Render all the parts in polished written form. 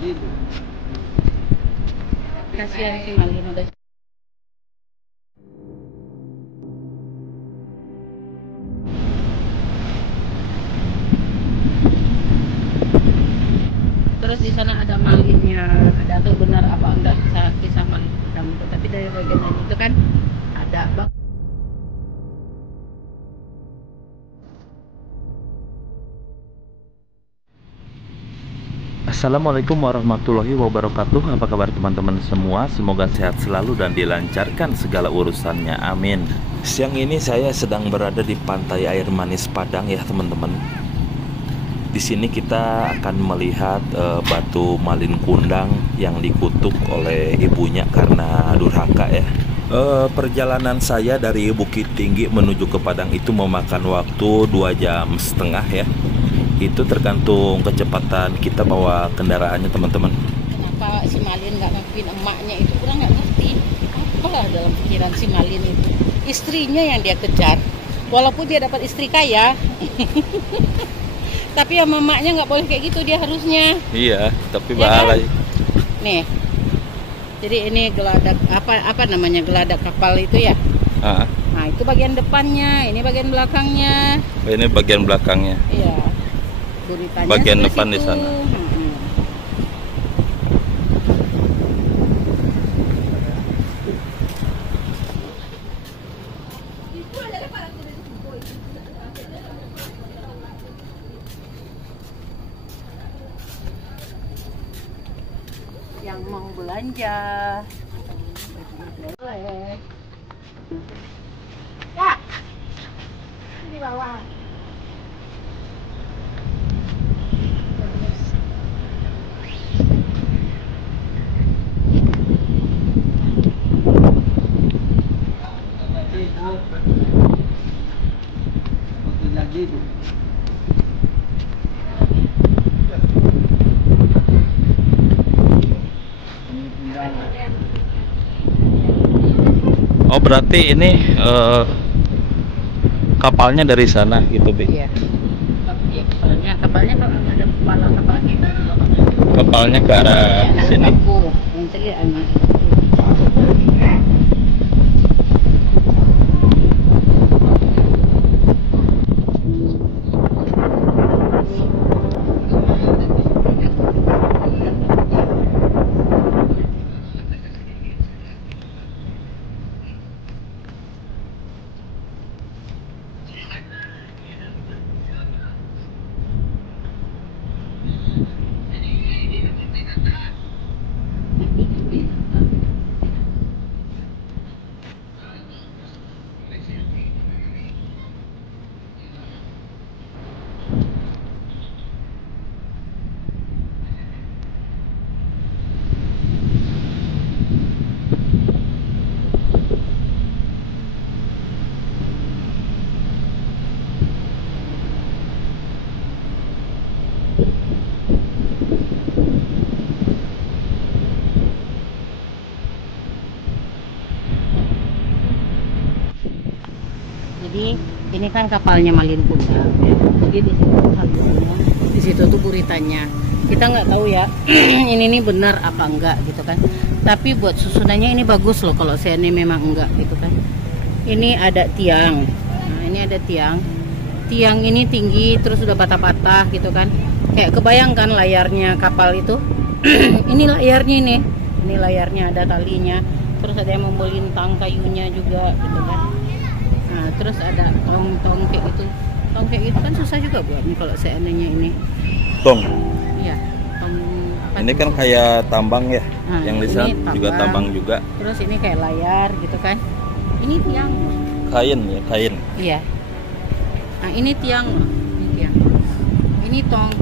Kasihan si Malin udah. Terus di sana ada malinnya, ada tuh benar apa enggak kisah malin kundang itu. Tapi dari bagian itu kan ada bak. Assalamualaikum warahmatullahi wabarakatuh. Apa kabar teman-teman semua? Semoga sehat selalu dan dilancarkan segala urusannya, amin. Siang ini saya sedang berada di pantai air manis Padang ya teman-teman. Di sini kita akan melihat batu malin kundang yang dikutuk oleh ibunya karena durhaka ya. Perjalanan saya dari Bukit Tinggi menuju ke Padang itu memakan waktu 2,5 jam ya. Itu tergantung kecepatan kita bawa kendaraannya teman-teman. Kenapa si Malin nggak ngakuin emaknya itu kurang nggak ngerti. Apalah dalam pikiran si Malin itu. Istrinya yang dia kejar. Walaupun dia dapat istri kaya. Tapi sama emaknya nggak boleh kayak gitu dia harusnya. Iya, tapi ya bahaya. Kan? Nih. Jadi ini geladak apa namanya geladak kapal itu ya? Nah, itu bagian depannya, ini bagian belakangnya. Ini bagian belakangnya. Iya. Guritanya bagian depan situ. Di sana. Yang mau belanja boleh. Ya, ini bawah. Oh berarti ini kapalnya dari sana gitu Bi? Iya. Kapalnya kalau ada kepala kapalnya. Kapalnya ke arah sini. Jadi ini kan kapalnya Malin Kundang. Jadi di situ hantunya, di situ tuh guritanya. Kita nggak tahu ya, ini benar apa enggak gitu kan. Tapi buat susunannya ini bagus loh kalau ini memang enggak gitu kan. Ini ada tiang. Nah, ini ada tiang. Tiang ini tinggi terus udah patah-patah gitu kan. Kayak kebayangkan layarnya kapal itu. Ini layarnya ini. Ini layarnya ada talinya. Terus ada yang membelintang kayunya juga gitu kan. Nah, terus ada tongkek itu. Tongkek itu kan susah juga buat nih kalau seandainya ini. Tong. Iya. Ini kan kayak tambang ya. Nah, yang di sana juga tambang juga. Terus ini kayak layar gitu kan. Ini tiang. Kain ya, kain. Iya. Nah, ini tiang. Ini tiang. Ini tong.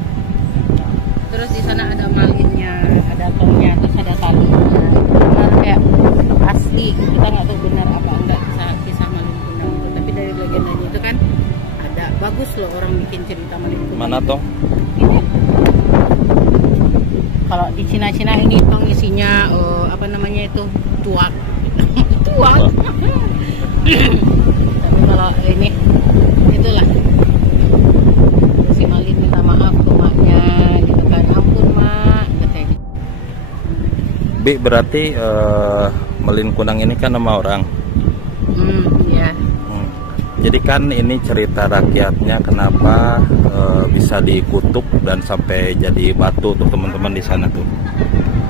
Terus di sana ada malinnya, ada tongnya, terus ada talinya. Benar kayak asli. Kita nggak tahu benar apa enggak kisah Malin Kundang itu. Tapi dari legendanya itu kan ada. Bagus loh orang bikin cerita Malin Kundang. Mana tong? Ini. Kalau di Cina-Cina ini tong isinya apa namanya itu tuak. Tuak. Tapi kalau ini itulah si Malin minta maaf ke maknya gitu kan, ampun mak katanya. Bi, berarti Malin Kundang ini kan nama orang. Iya. Jadi kan ini cerita rakyatnya kenapa bisa dikutuk dan sampai jadi batu untuk teman-teman di sana tuh.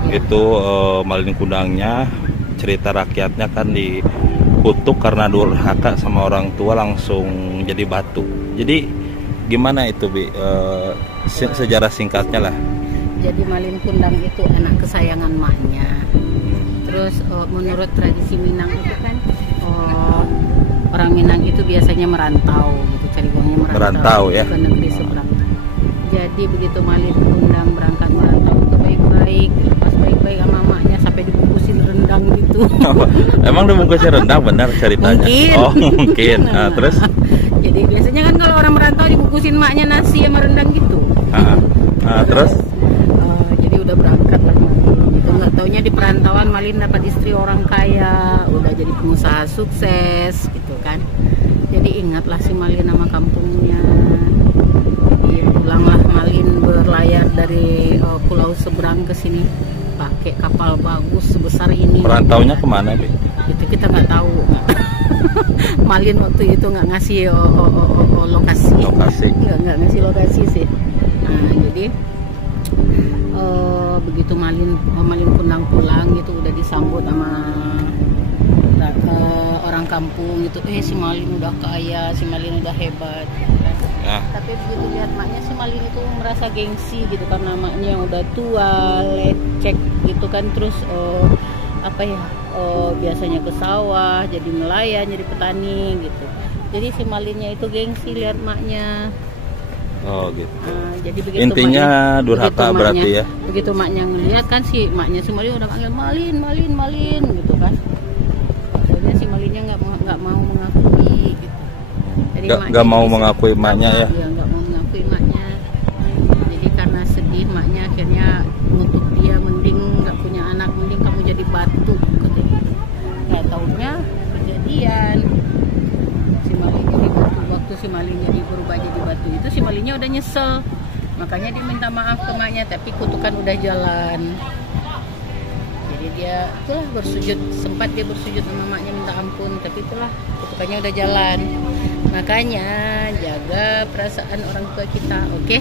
Itu Malin Kundangnya, cerita rakyatnya kan dikutuk karena durhaka sama orang tua langsung jadi batu. Jadi gimana itu, Bi? Sejarah singkatnya lah. Jadi Malin Kundang itu anak kesayangan maknya. Terus menurut tradisi Minang itu kan orang Minang itu biasanya merantau gitu, cari uangnya merantau ya ke negeri seberang. Jadi begitu Malin Kundang berangkat merantau itu baik-baik, pas baik-baik sama maknya sampai dibungkusin rendang gitu. Emang dibungkusin rendang benar ceritanya? Mungkin. Oh mungkin. Nah, terus? Jadi biasanya kan kalau orang merantau dibungkusin maknya nasi sama rendang gitu. Terus? Jadi udah berangkat lah gitu. Nggak taunya di perantauan Malin dapat istri orang kaya, udah jadi pengusaha sukses gitu kan. Jadi ingatlah si Malin nama kampungnya. Jadi pulanglah Malin berlayar dari pulau seberang ke sini pakai kapal bagus sebesar ini. Perantaunya kemana, Bi? Itu kita nggak tahu. Malin waktu itu nggak ngasih lokasi. Nggak ngasih lokasi sih. Nah, jadi begitu Malin Kundang pulang gitu udah disambut sama orang kampung gitu. Si Malin udah kaya, si Malin udah hebat. Tapi begitu lihat maknya si Malin itu merasa gengsi gitu karena maknya yang udah tua, lecek gitu kan. Terus biasanya ke sawah, jadi nelayan, jadi petani gitu. Jadi si Malinnya itu gengsi lihat maknya. Oh gitu. Jadi begitu intinya maknya, durhaka berarti ya. Begitu maknya ngeliat kan si Malin udah panggil Malin gitu kan. Akhirnya si Malinnya nggak mau mengakui gitu. Jadi nggak mau mengakui maknya ya. Dia nggak mau mengakui maknya. Jadi karena sedih maknya akhirnya ngutuk dia, mending nggak punya anak, mending kamu jadi batu katanya. Nggak taunya kejadian. Waktu si Malin jadi berubah jadi batu itu si Malinnya udah nyesel, makanya dia minta maaf ke maknya, tapi kutukan udah jalan. Jadi dia itulah sempat dia bersujud sama maknya minta ampun, tapi itulah kutukannya udah jalan. Makanya jaga perasaan orang tua kita, oke?